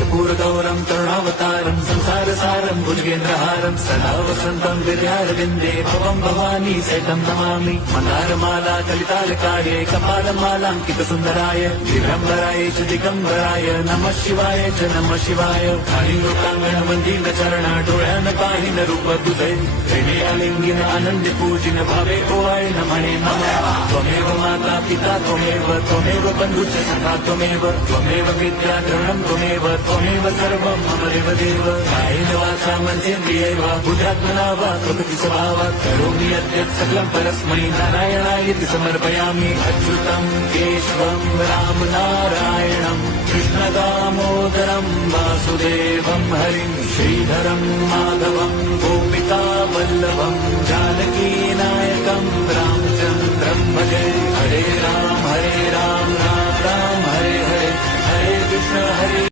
कर्पूरगौरं करुणावतारं संसारसारं भुजगेन्द्रहारं सदा वसन्तं विद्यारविन्दे भवं भवानी सहितं नमामि। मन्दारमाला कलितालकाये कपालमालाङ्कितसुन्दराय दिगम्बराय च दिगम्बराय नमः शिवाय च नमः शिवाय। कालिलोकाङ्गणमन्दिर चरण डोळ्यान पाहिन रूप तुझे प्रेमे अलिंगिन आनंदी पूजिन भावे ओवाय नमणे नमः। त्वमेव माता पिता त्वमेव बन्धुश्च सखा त्वमेव विद्या द्रवणं त्वमेव सर्वं मम देवदेव। कायेन वाचा मनसेन्द्रियैव बुद्ध्यात्मना वा प्रकृति स्वभावात् करोमि यद्यत् सकलं परस्मै नारायणायति समर्पयामि। अच्युतं केशवं राम नारायणं कृष्ण दामोदरं वासुदेवं हरिं श्रीधरं माधवं